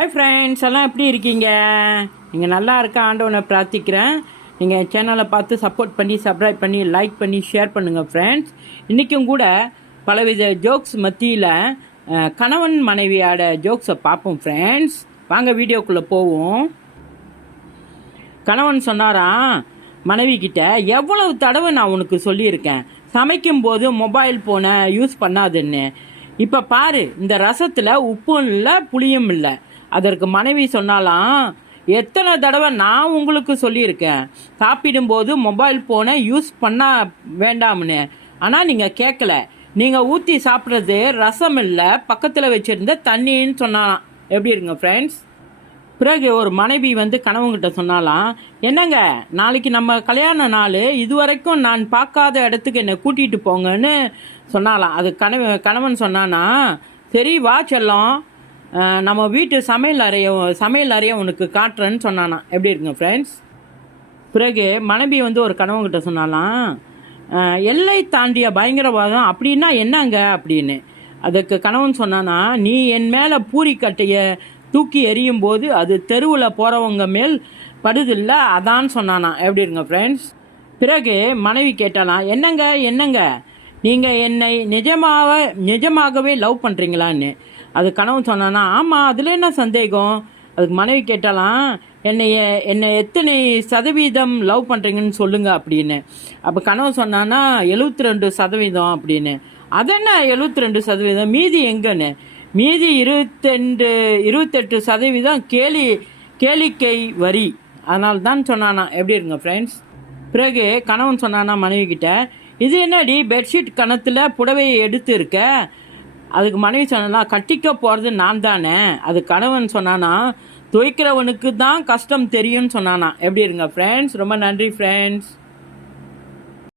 Hi friends, எல்லாம் எப்படி இருக்கீங்க? நீங்கள் நல்லா இருக்க ஆண்டவனை பிரார்த்திக்கிறேன். நீங்கள் சேனலை பார்த்து சப்போர்ட் பண்ணி சப்ஸ்கிரைப் பண்ணி லைக் பண்ணி ஷேர் பண்ணுங்கள் ஃப்ரெண்ட்ஸ். இன்றைக்கும் கூட பலவித ஜோக்ஸ் மத்தியில் கணவன் மனைவியோட ஜோக்ஸை பார்ப்போம் ஃப்ரெண்ட்ஸ். வாங்க வீடியோக்குள்ளே போவோம். கணவன் சொன்னாராம் மனைவி கிட்ட, எவ்வளவு தடவை நான் உனக்கு சொல்லியிருக்கேன் சமைக்கும்போது மொபைல் ஃபோனை யூஸ் பண்ணாதுன்னு. இப்போ பாரு, இந்த ரசத்தில் உப்பும் இல்லை புளியும் இல்லை. அதற்கு மனைவி சொன்னாலாம், எத்தனை தடவை நான் உங்களுக்கு சொல்லியிருக்கேன் சாப்பிடும்போது மொபைல் ஃபோனை யூஸ் பண்ண வேண்டாம்னு. ஆனால் நீங்கள் கேட்கல. நீங்கள் ஊற்றி சாப்பிட்றது ரசம் இல்லை, பக்கத்தில் வச்சுருந்த தண்ணின்னு சொன்னாலாம். எப்படி இருக்குங்க ஃப்ரெண்ட்ஸ்? பிறகு ஒரு மனைவி கணவன்கிட்ட சொன்னாலாம், என்னங்க நாளைக்கு நம்ம கல்யாண நாள், இதுவரைக்கும் நான் பார்க்காத இடத்துக்கு என்னை கூட்டிகிட்டு போங்கன்னு சொன்னாலாம். அது கணவன் சொன்னானா, சரி வா செல்லம், நம்ம வீட்டு சமையல் அறைய உனக்கு காட்டுறேன்னு சொன்னானா. எப்படி இருக்குங்க ஃப்ரெண்ட்ஸ்? பிறகு மனைவி ஒரு கணவன்கிட்ட சொன்னாலாம், எல்லை தாண்டிய பயங்கரவாதம் அப்படின்னா என்னங்க அப்படின்னு. அதுக்கு கணவன் சொன்னானா, நீ என் மேலே பூரிக்கட்டையை தூக்கி எறியும் போது அது தெருவில் போகிறவங்க மேல் படுதில்ல, அதான் சொன்னானா. எப்படி இருங்க ஃப்ரெண்ட்ஸ்? பிறகு மனைவி கேட்டாலாம், என்னங்க நீங்கள் என்னை நிஜமாகவே லவ் பண்ணுறீங்களான்னு. அது கணவன் சொன்னானா, ஆமாம், அதில் என்ன சந்தேகம்? அதுக்கு மனைவி கேட்டாலாம், என்னை எத்தனை சதவீதம் லவ் பண்ணுறீங்கன்னு சொல்லுங்க அப்படின்னு. அப்போ கணவன் சொன்னானா, 72% அப்படின்னு. அதென்ன 72%? மீதி எங்கன்னு? மீதி 28% கேளிக்கை வரி, அதனால தான் சொன்னானா. எப்படி இருங்க ஃப்ரெண்ட்ஸ்? பிறகு கணவன் சொன்னானா மனைவி கிட்ட, இது என்னடி பெட்ஷீட் கணத்தில் புடவையை எடுத்து இருக்க? அதுக்கு மனைவி சொன்னா, கட்டிக்க போகிறது நான் தானே. அது கணவன் சொன்னானா, துவைக்கிறவனுக்கு தான் கஷ்டம் தெரியும்னு சொன்னானா. எப்படி இருங்க ஃப்ரெண்ட்ஸ்? ரொம்ப நன்றி ஃப்ரெண்ட்ஸ்.